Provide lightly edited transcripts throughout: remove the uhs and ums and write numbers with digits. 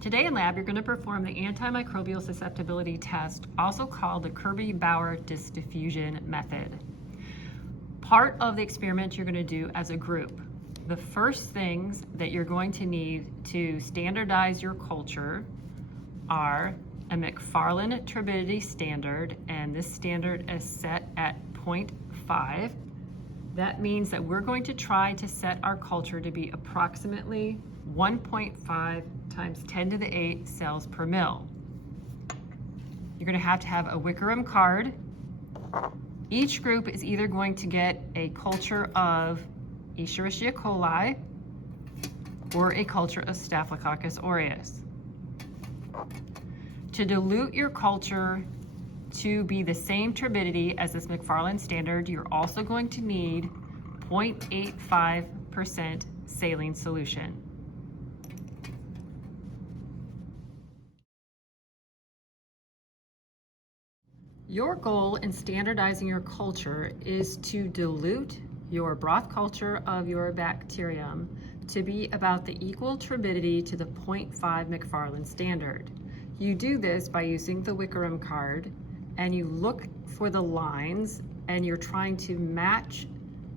Today in lab, you're going to perform the antimicrobial susceptibility test, also called the Kirby Bauer diffusion method. Part of the experiment you're going to do as a group. The first things that you're going to need to standardize your culture are a McFarland turbidity standard, and this standard is set at 0.5. That means that we're going to try to set our culture to be approximately 1.5 times 10 to the 8 cells per mil. You're going to have a Wickerham card. Each group is either going to get a culture of Escherichia coli or a culture of Staphylococcus aureus. To dilute your culture to be the same turbidity as this McFarland standard, you're also going to need 0.85% saline solution. Your goal in standardizing your culture is to dilute your broth culture of your bacterium to be about the equal turbidity to the 0.5 McFarland standard. You do this by using the Wickerham card, and you look for the lines, and you're trying to match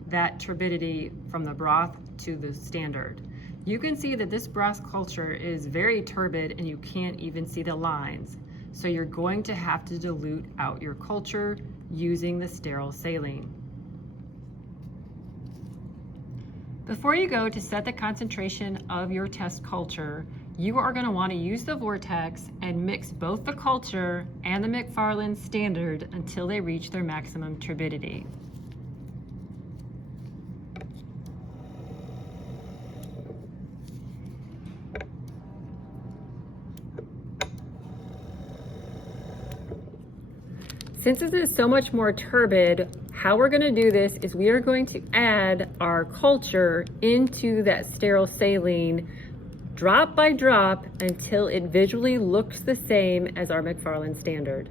that turbidity from the broth to the standard. You can see that this broth culture is very turbid and you can't even see the lines. So you're going to have to dilute out your culture using the sterile saline. Before you go to set the concentration of your test culture, you are going to want to use the vortex and mix both the culture and the McFarland standard until they reach their maximum turbidity. Since this is so much more turbid, how we're going to do this is we are going to add our culture into that sterile saline drop by drop until it visually looks the same as our McFarland standard.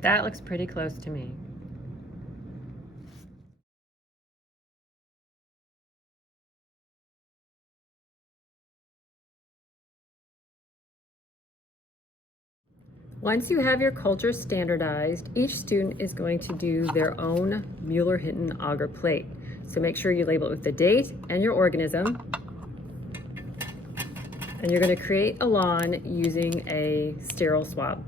That looks pretty close to me. Once you have your culture standardized, each student is going to do their own Mueller-Hinton agar plate. So make sure you label it with the date and your organism. And you're going to create a lawn using a sterile swab.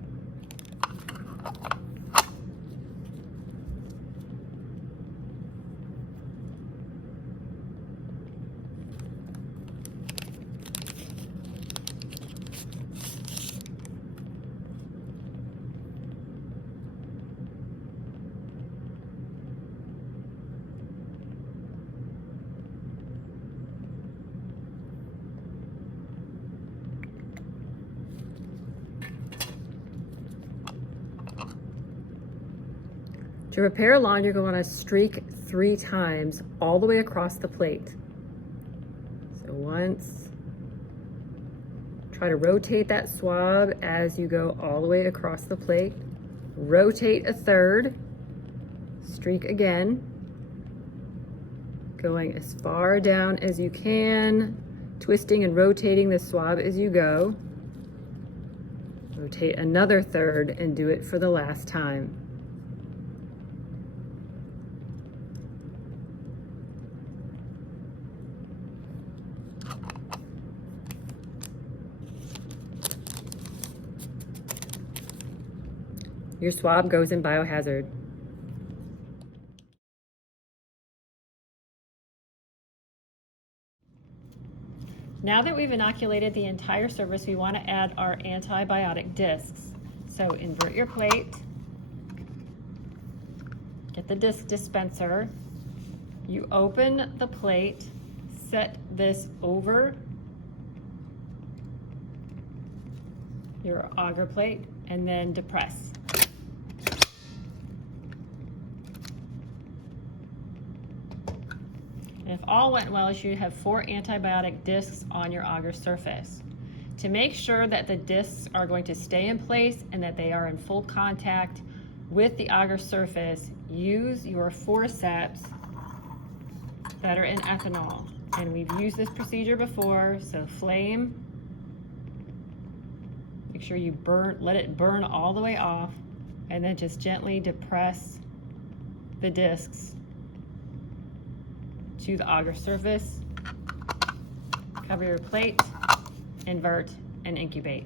To prepare a lawn, you're going to streak 3 times all the way across the plate. So once, try to rotate that swab as you go all the way across the plate. Rotate a third, streak again, going as far down as you can, twisting and rotating the swab as you go. Rotate another third and do it for the last time. Your swab goes in biohazard. Now that we've inoculated the entire surface, we want to add our antibiotic discs. So invert your plate, get the disc dispenser, you open the plate, set this over your agar plate, and then depress. And if all went well, you should have 4 antibiotic discs on your agar surface. To make sure that the discs are going to stay in place and that they are in full contact with the agar surface, use your forceps that are in ethanol. And we've used this procedure before, so flame, make sure you let it burn all the way off, and then just gently depress the discs to the agar surface. Cover your plate, invert, and incubate.